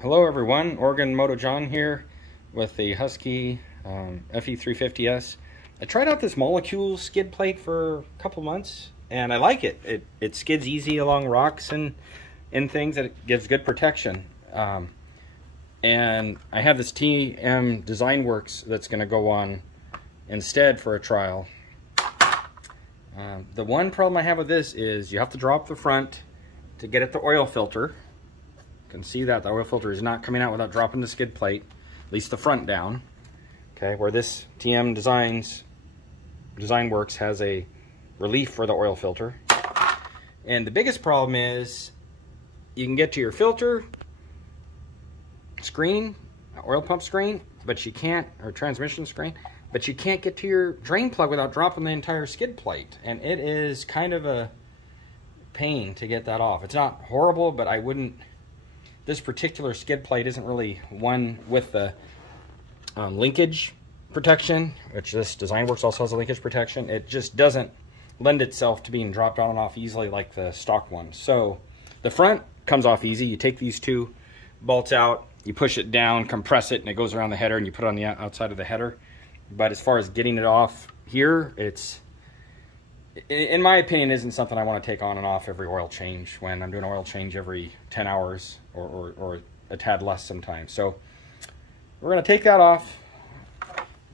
Hello everyone, Oregon Moto John here with the Husky FE350S. I tried out this molecule skid plate for a couple months and I like it. It skids easy along rocks and things, and it gives good protection. And I have this TM Designworks that's going to go on instead for a trial. The one problem I have with this is you have to drop the front to get at the oil filter. You can see that the oil filter is not coming out without dropping the skid plate, at least the front down. Okay, where this TM Designworks has a relief for the oil filter. And the biggest problem is you can get to your filter screen, oil pump screen, but you can't, or transmission screen, but you can't get to your drain plug without dropping the entire skid plate. And it is kind of a pain to get that off. It's not horrible, but I wouldn't, this particular skid plate isn't really one with the linkage protection, which this Designworks also has a linkage protection. It just doesn't lend itself to being dropped on and off easily like the stock one. So the front comes off easy. You take these two bolts out, you push it down, compress it, and it goes around the header, and you put it on the outside of the header. But as far as getting it off here, it's, in my opinion, isn't something I want to take on and off every oil change when I'm doing an oil change every 10 hours or a tad less sometimes. So we're going to take that off,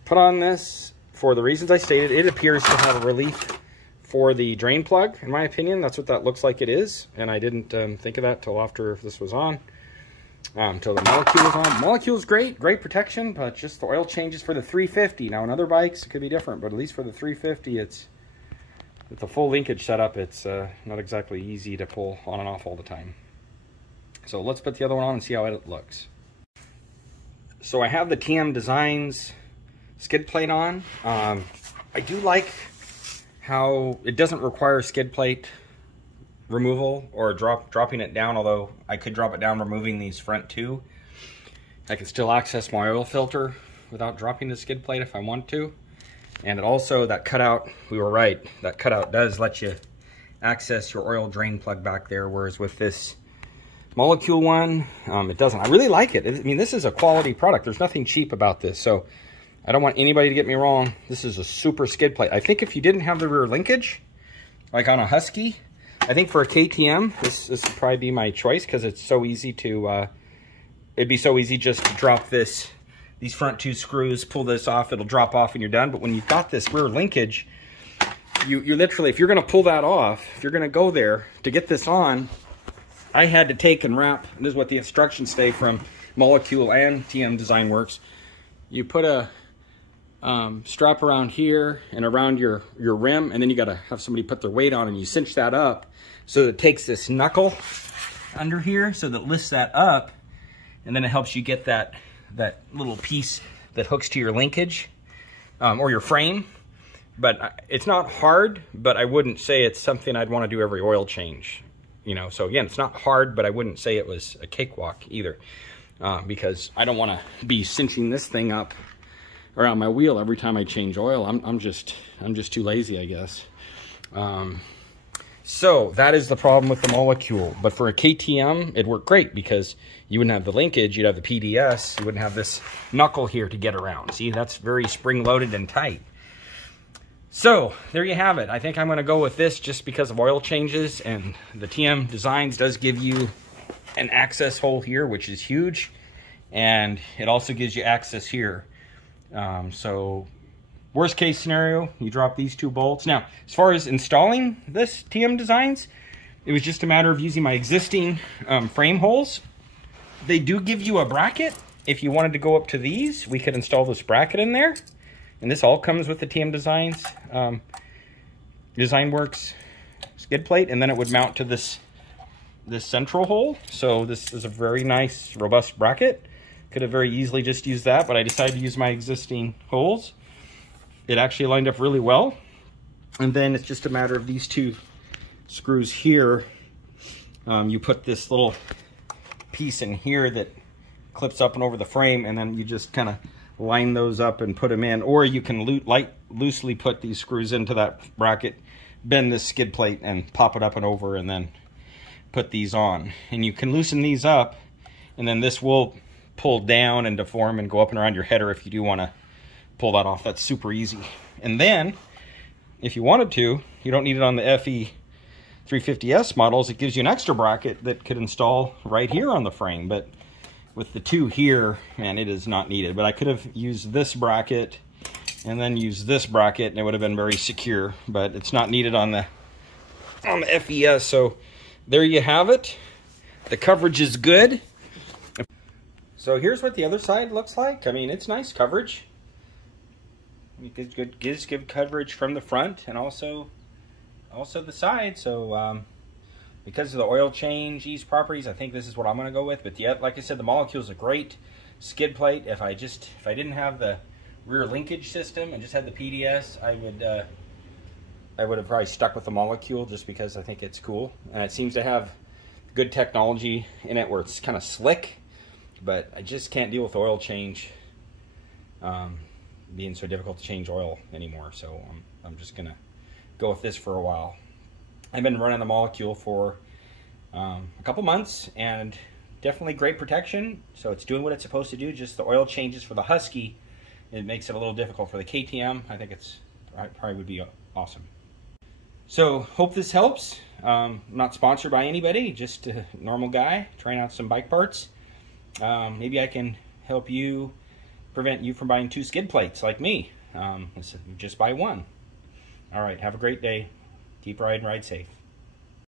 put on this for the reasons I stated. It appears to have a relief for the drain plug, in my opinion. That's what that looks like it is, and I didn't think of that till after this was on. Till the molecule was on. Molecule's great protection, but just the oil changes for the 350. Now in other bikes it could be different, but at least for the 350, it's with the full linkage setup, it's not exactly easy to pull on and off all the time. So let's put the other one on and see how it looks. So I have the TM Designs skid plate on. I do like how it doesn't require skid plate removal or dropping it down, although I could drop it down removing these front two. I can still access my oil filter without dropping the skid plate if I want to. And it also, that cutout, we were right, that cutout does let you access your oil drain plug back there, whereas with this molecule one, it doesn't. I really like it. I mean, this is a quality product. There's nothing cheap about this, so I don't want anybody to get me wrong. This is a super skid plate. I think if you didn't have the rear linkage, like on a Husky, I think for a KTM, this would probably be my choice, because it's so easy to, it'd be so easy just to drop these front two screws, pull this off, it'll drop off and you're done. But when you've got this rear linkage, you literally, if you're gonna pull that off, if you're gonna go there to get this on, I had to take and wrap, and this is what the instructions say from Molecule and TM Designworks. You put a strap around here and around your rim, and then you gotta have somebody put their weight on, and you cinch that up so that it takes this knuckle under here, so that lifts that up, and then it helps you get that little piece that hooks to your linkage or your frame. But it's not hard, but I wouldn't say it's something I'd want to do every oil change, you know. So again, it's not hard, but I wouldn't say it was a cakewalk either, because I don't want to be cinching this thing up around my wheel every time I change oil. I'm just too lazy, I guess. So that is the problem with the molecule. But for a KTM, it'd work great, because you wouldn't have the linkage, you'd have the PDS, you wouldn't have this knuckle here to get around. See, that's very spring-loaded and tight. So there you have it. I think I'm going to go with this just because of oil changes, and the TM Designs does give you an access hole here, which is huge, and it also gives you access here. So worst case scenario, you drop these two bolts. Now, as far as installing this TM Designs, it was just a matter of using my existing frame holes. They do give you a bracket. If you wanted to go up to these, we could install this bracket in there. And this all comes with the TM Designs, Designworks skid plate, and then it would mount to this central hole. So this is a very nice, robust bracket. Could have very easily just used that, but I decided to use my existing holes. It actually lined up really well. And then it's just a matter of these two screws here. You put this little piece in here that clips up and over the frame, and then you just kind of line those up and put them in. Or you can loosely put these screws into that bracket, bend this skid plate and pop it up and over, and then put these on. And you can loosen these up And then this will pull down and deform and go up and around your header if you do want to pull that off. That's super easy. And then, if you wanted to, you don't need it on the FE 350S models. It gives you an extra bracket that could install right here on the frame. But with the two here, man, it is not needed. But I could have used this bracket and then used this bracket, and it would have been very secure. But it's not needed on the FES. So there you have it. The coverage is good. So here's what the other side looks like. I mean, it's nice coverage. It gives good coverage from the front and also the side. So because of the oil change ease properties, I think this is what I'm going to go with. But like I said, the Molecule is a great skid plate. If I didn't have the rear linkage system and just had the PDS, I would have probably stuck with the Molecule just because I think it's cool, and it seems to have good technology in it where it's kind of slick. But I just can't deal with oil change being so difficult to change oil anymore. So I'm just gonna go with this for a while. I've been running the Molecule for a couple months, and definitely great protection. So it's doing what it's supposed to do. Just the oil changes for the Husky, it makes it a little difficult for the KTM. I think it's probably would be awesome. So hope this helps. I'm not sponsored by anybody, just a normal guy trying out some bike parts. Maybe I can help you, prevent you from buying 2 skid plates like me. Just buy one. All right, have a great day. Keep riding, ride safe.